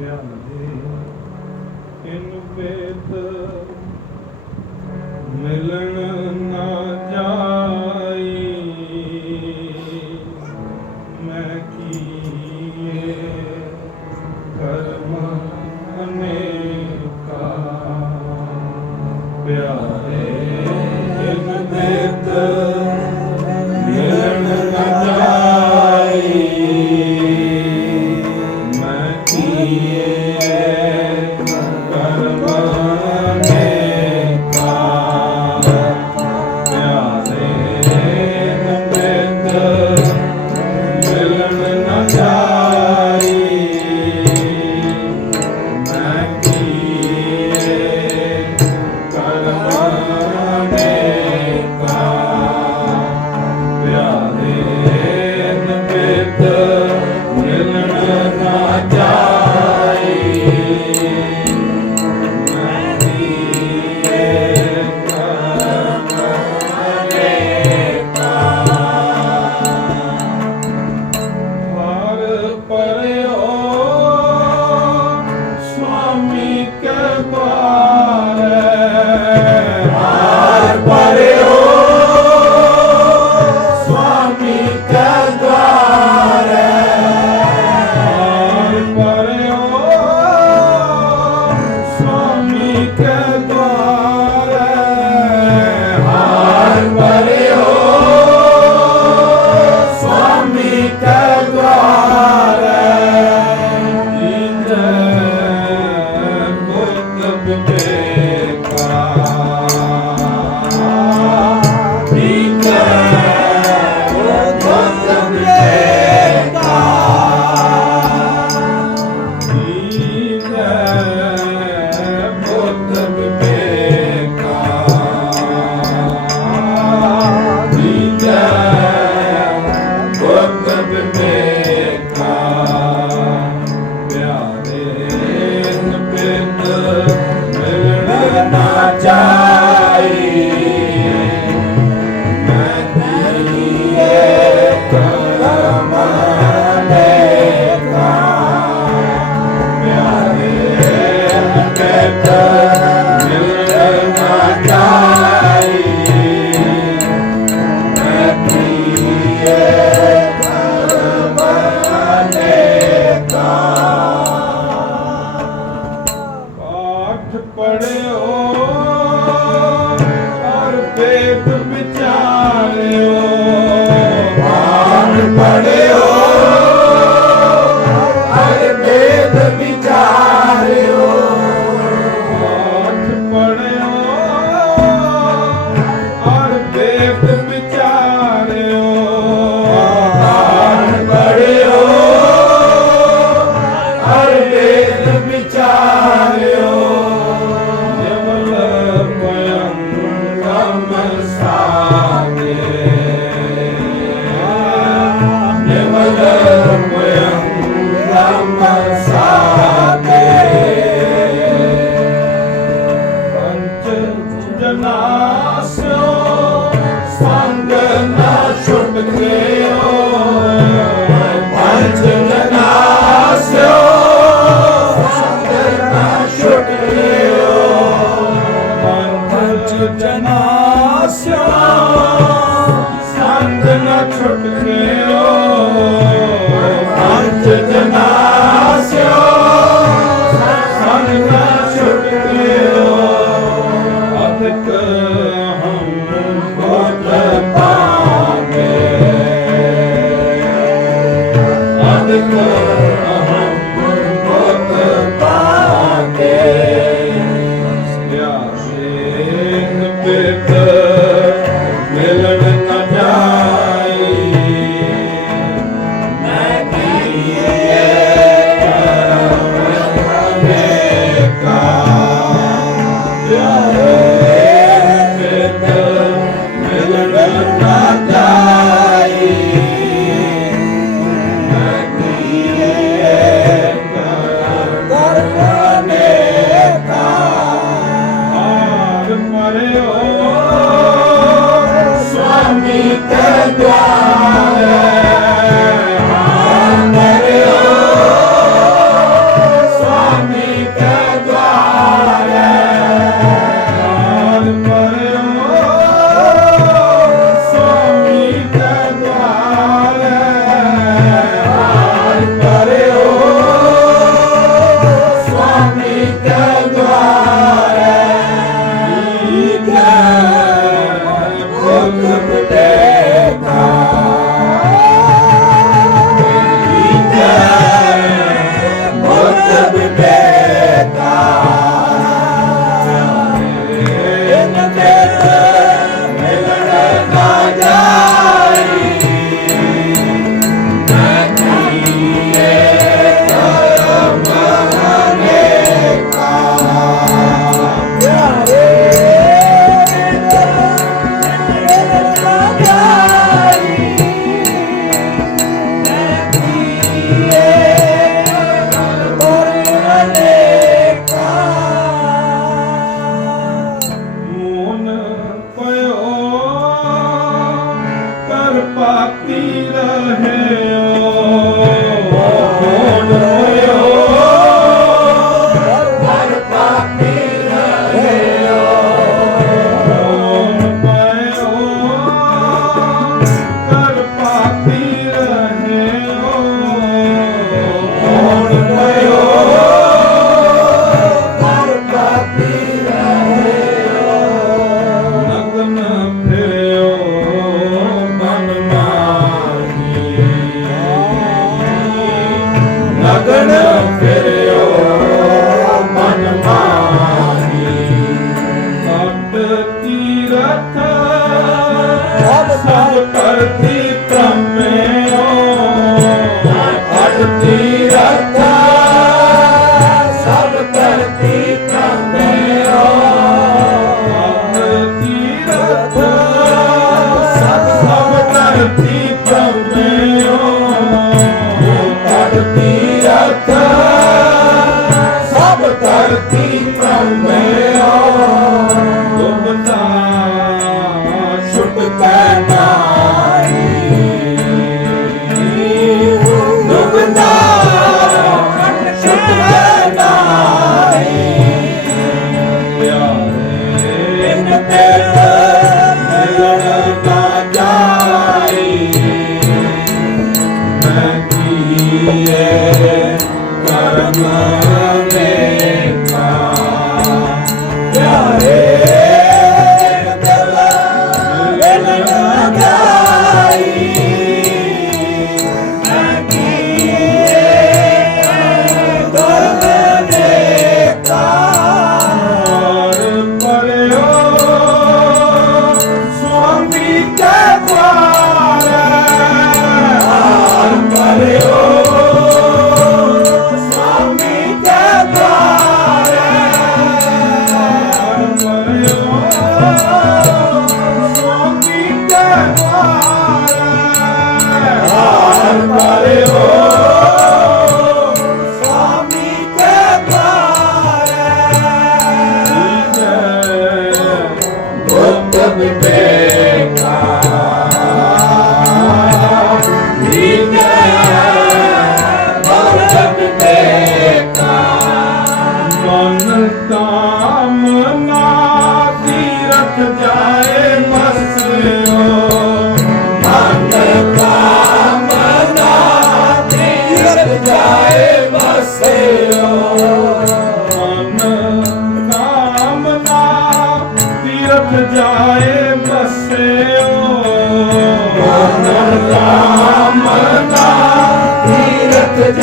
ਪਿਆਰੇ ਇਨ ਬੇਦ ਮਿਲਣ ਨਾ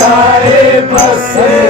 passarei, passei.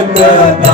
Amen.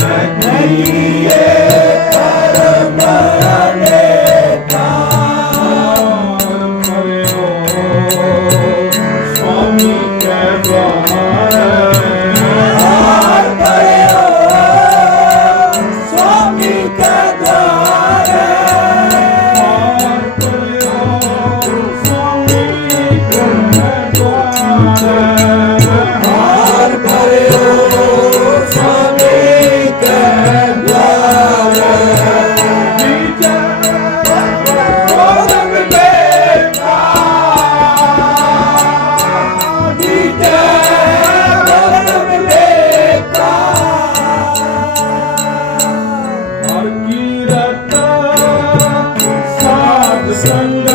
yeah. sun.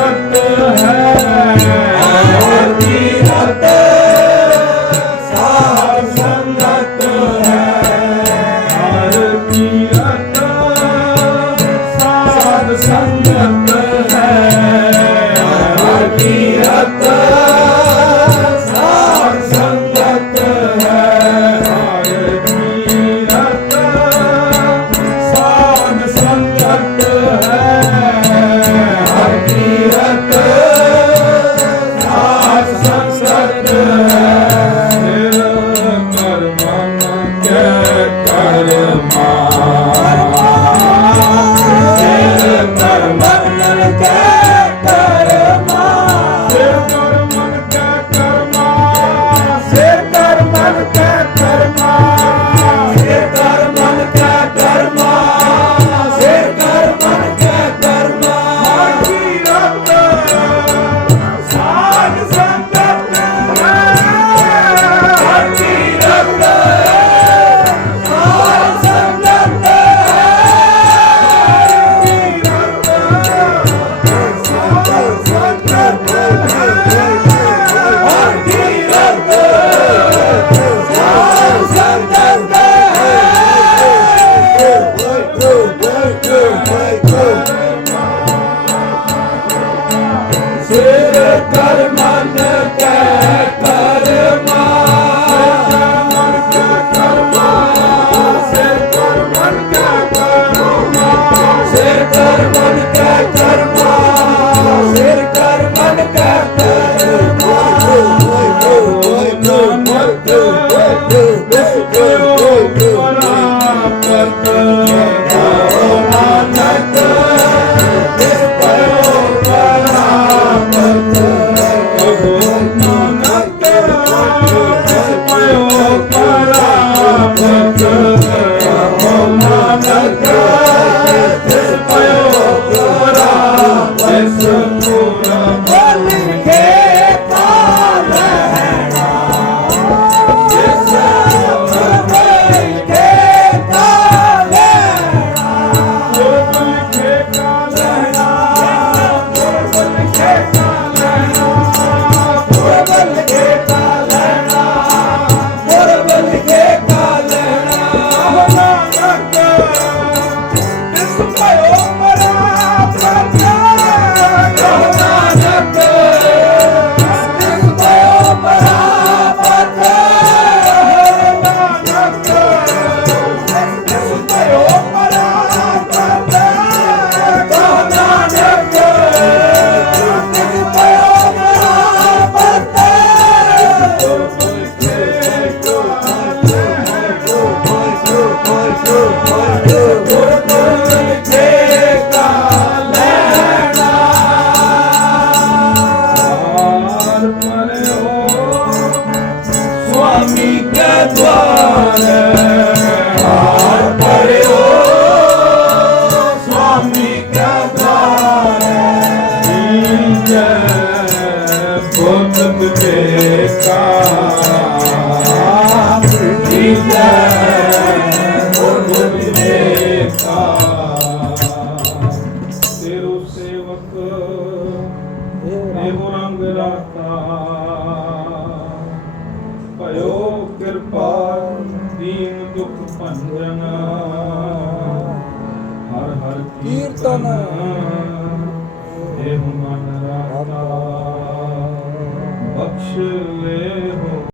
Father.